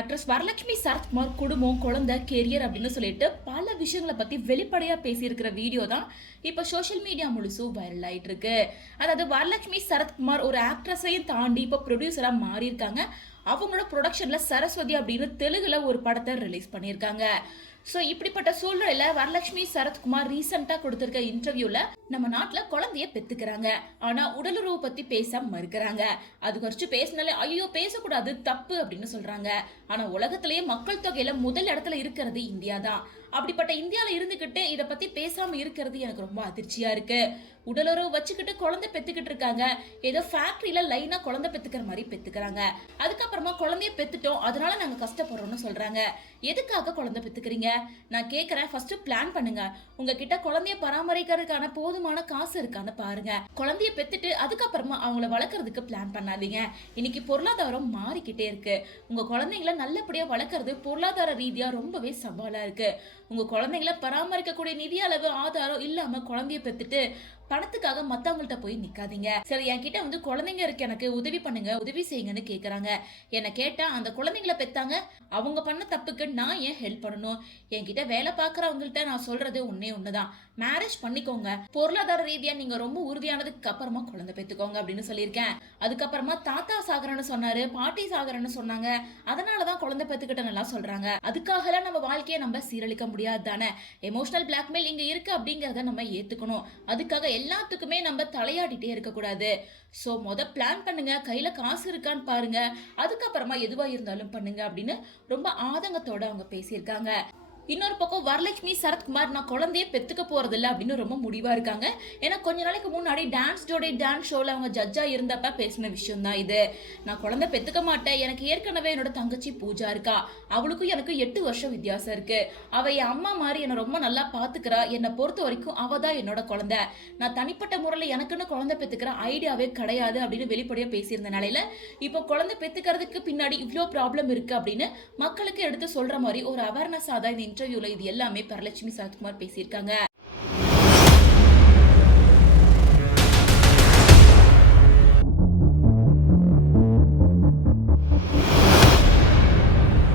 Actress Varalakshmi Sarathkumar குடும்பம் குழந்தை career அப்படின்னு சொல்லிட்டு பல விஷயங்களை பத்தி வெளிப்படையா பேசியிருக்கிற வீடியோ தான் இப்ப சோஷியல் மீடியா முழுசும் வைரல் ஆயிட்டு இருக்கு. அதாவது வரலட்சுமி சரத்குமார் ஒரு ஆக்ட்ரஸையும் தாண்டி இப்ப ப்ரொடியூசரா மாறி இருக்காங்க. அவங்களோட ப்ரொடக்ஷன்ல சரஸ்வதி அப்படின்னு தெலுங்குல ஒரு படத்தை ரிலீஸ் பண்ணியிருக்காங்க. ஸோ இப்படிப்பட்ட சூழ்நிலையில வரலட்சுமி சரத்குமார் ரீசெண்டா கொடுத்திருக்க இன்டர்வியூல நம்ம நாட்டுல குழந்தைய பெத்துக்கிறாங்க, ஆனா உடலுறவு பத்தி பேச மறுக்கிறாங்க. அது குறிச்சு பேசினாலே ஐயோ பேசக்கூடாது தப்பு அப்படின்னு சொல்றாங்க. ஆனா உலகத்திலேயே மக்கள் தொகையில முதல் இடத்துல இருக்கிறது இந்தியா தான். அப்படிப்பட்ட இந்தியால இருந்துகிட்டு இத பத்தி பேசாம இருக்கிறது எனக்கு ரொம்ப அதிர்ச்சியா இருக்கு. உடலுறவு வச்சுக்கிட்டு குழந்தை பெத்துக்கிட்டு இருக்காங்க. ஏதோ ஃபேக்டரியில லைனா குழந்தை பெத்துக்கிற மாதிரி பெத்துக்கிறாங்க. அதுக்கப்புறமா குழந்தைய பெத்துட்டோம் அதனால நாங்க கஷ்டப்படுறோம்னு சொல்றாங்க. எதுக்காக குழந்தை பெத்துக்கிறீங்க? நான் கேக்குறேன், ஃபர்ஸ்ட் பிளான் பண்ணுங்க. உங்ககிட்ட குழந்தைய பராமரிக்கிறதுக்கான போதுமான காசு இருக்கான்னு பாருங்க. குழந்தைய பெத்துட்டு அதுக்கப்புறமா அவங்கள வளர்க்கறதுக்கு பிளான் பண்ணாதீங்க. இன்னைக்கு பொருளாதாரம் மாறிக்கிட்டே இருக்கு. உங்க குழந்தைங்கள நல்லபடியா வளர்க்கறது பொருளாதார ரீதியா ரொம்பவே சவாலா இருக்கு. உங்க குழந்தைங்கள பராமரிக்கக்கூடிய நிதி அளவு ஆதாரம் இல்லாம குழந்தைய பெத்துட்டு பணத்துக்காக மத்தவங்கள்ட்ட போய் நிக்காதீங்க. சரி, என்கிட்ட வந்து குழந்தைங்க இருக்கு, எனக்கு உதவி பண்ணுங்க, உதவி செய்யுங்கன்னு கேக்குறாங்க. என்ன கேட்டா அந்த குழந்தைங்கள பெத்தாங்க, அவங்க பண்ண தப்புக்கு நான் ஏன் ஹெல்ப் பண்ணணும்? என்கிட்ட வேலை பாக்குறவங்கள்ட்ட நான் சொல்றது ஒன்னே ஒண்ணுதான், மேரேஜ் பண்ணிக்கோங்க, பொருளாதார ரீதியா நீங்க ரொம்ப உறுதியானதுக்கு அப்புறமா குழந்தை பெத்துக்கோங்க அப்படின்னு சொல்லியிருக்கேன். அதுக்கப்புறமா தாத்தா சாகரன்னு சொன்னாரு, பாட்டி சாகரன்னு சொன்னாங்க, அதனாலதான் குழந்தை பெத்துக்கிட்டேன்னு எல்லாம் சொல்றாங்க. அதுக்காக எல்லாம் நம்ம வாழ்க்கையை நம்ம சீரழிக்க முடியாது தானே. எமோஷனல் பிளாக்மெயில் இங்க இருக்கு அப்படிங்கறத நம்ம ஏத்துக்கணும். அதுக்காக எல்லாத்துக்குமே நம்ம தலையாடிட்டே இருக்க கூடாது. சோ பிளான் பண்ணுங்க, கையில காசு இருக்கான்னு பாருங்க, அதுக்கப்புறமா எதுவா இருந்தாலும் பண்ணுங்க அப்படின்னு ரொம்ப ஆதங்கத்தோட அவங்க பேசியிருக்காங்க. இன்னொரு பக்கம் வரலட்சுமி சரத்குமார் நான் குழந்தைய பெத்துக்க போறதில்ல அப்படின்னு ரொம்ப முடிவா இருக்காங்க. ஏன்னா கொஞ்ச நாளைக்கு முன்னாடி டான்ஸ் ஜோடி டான்ஸ் ஷோல அவங்க ஜட்ஜா இருந்தப்ப பேசின விஷயம் தான் இது. நான் குழந்தை பெத்துக்க மாட்டேன், எனக்கு ஏற்கனவே என்னோட தங்கச்சி பூஜா இருக்கா, அவளுக்கும் எனக்கு 8 வருஷம் வித்தியாசம் இருக்கு, அவ என் அம்மா மாதிரி என்ன ரொம்ப நல்லா பாத்துக்கிறா, என்னை பொறுத்த வரைக்கும் அவ தான் என்னோட குழந்தை, நான் தனிப்பட்ட முறையில் எனக்குன்னு குழந்தை பெத்துக்கிற ஐடியாவே கிடையாது அப்படின்னு வெளிப்படையா பேசியிருந்த நிலையில இப்போ குழந்தை பெத்துக்கிறதுக்கு பின்னாடி இவ்வளோ ப்ராப்ளம் இருக்கு அப்படின்னு மக்களுக்கு எடுத்து சொல்ற மாதிரி ஒரு அவேர்னஸ் தான் இந்த இன்டர்வியூல இது எல்லாமே வரலட்சுமி சரத்குமார் பேசியிருக்காங்க.